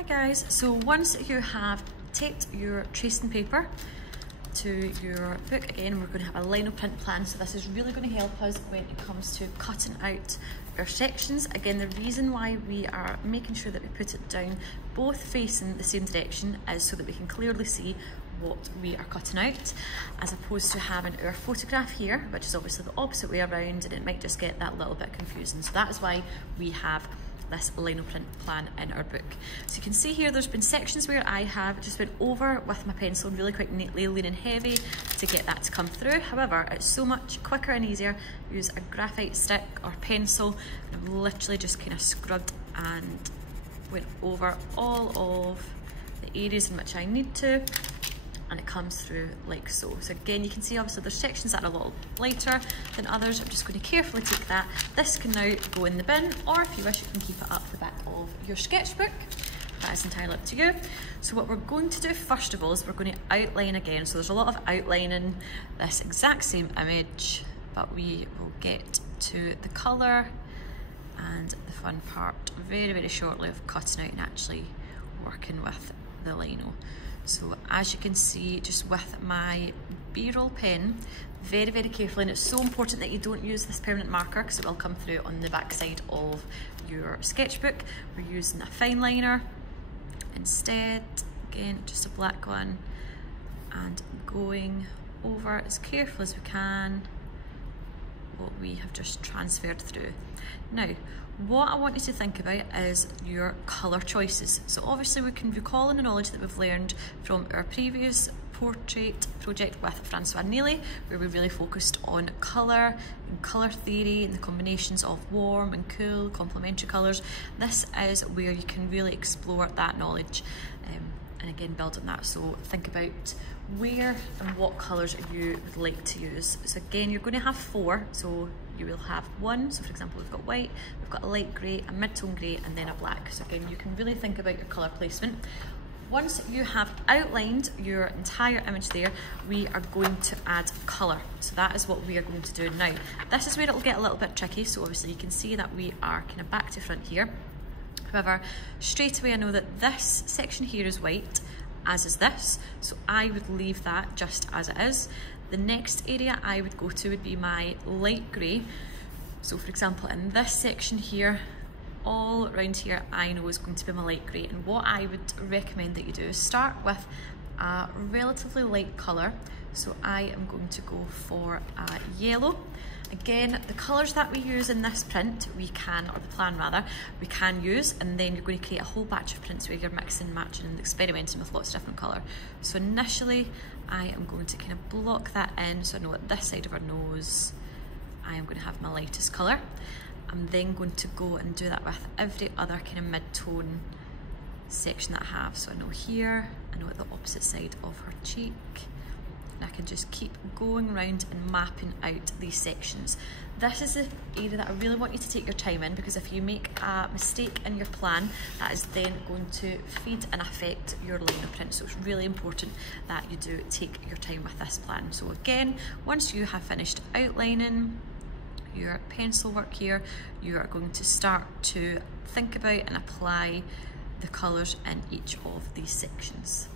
Hi guys, so once you have taped your tracing paper to your book, again we're going to have a lino print plan, so this is really going to help us when it comes to cutting out our sections. Again, the reason why we are making sure that we put it down both facing the same direction is so that we can clearly see what we are cutting out, as opposed to having our photograph here, which is obviously the opposite way around, and it might just get that little bit confusing. So that is why we have this lino print plan in our book. So you can see here there's been sections where I have just went over with my pencil really quite neatly, leaning heavy to get that to come through. However, it's so much quicker and easier. Use a graphite stick or pencil, and I've literally just kind of scrubbed and went over all of the areas in which I need to, and it comes through like so. So again, you can see obviously there's sections that are a little lighter than others. I'm just going to carefully take that. This can now go in the bin, or if you wish, you can keep it up the back of your sketchbook. That is entirely up to you. So what we're going to do first of all is we're going to outline again. So there's a lot of outlining this exact same image, but we will get to the colour and the fun part very, very shortly of cutting out and actually working with the lino. So as you can see, just with my B-roll pen, very, very carefully, and it's so important that you don't use this permanent marker because it will come through on the back side of your sketchbook. We're using a fine liner instead, again, just a black one, and going over as carefully as we can what we have just transferred through. Now, what I want you to think about is your colour choices. So obviously we can recall on the knowledge that we've learned from our previous portrait project with Francois Neely, where we really focused on colour and colour theory and the combinations of warm and cool, complementary colours. This is where you can really explore that knowledge and again build on that. So think about where and what colours you would like to use. So again, you're going to have 4, so you will have 1, so for example we've got white, we've got a light grey, a mid-tone grey, and then a black. So again, you can really think about your colour placement. Once you have outlined your entire image there, we are going to add colour. So that is what we are going to do now. This is where it will get a little bit tricky, so obviously you can see that we are kind of back to front here. However, straight away I know that this section here is white, as is this, so I would leave that just as it is. The next area I would go to would be my light grey. So for example, in this section here, all around here, I know is going to be my light grey. And what I would recommend that you do is start with a relatively light colour. So I am going to go for a yellow. Again, the colours that we use in this print, we can, or the plan rather, we can use, and then you're going to create a whole batch of prints where you're mixing, matching and experimenting with lots of different colour. So initially, I am going to kind of block that in, so I know at this side of our nose, I am going to have my lightest colour. I'm then going to go and do that with every other kind of mid-tone section that I have. So I know here, I know at the opposite side of her cheek, and I can just keep going around and mapping out these sections. This is the area that I really want you to take your time in, because if you make a mistake in your plan, that is then going to feed and affect your lino print. So it's really important that you do take your time with this plan. So again, once you have finished outlining your pencil work here, you are going to start to think about and apply the colours in each of these sections.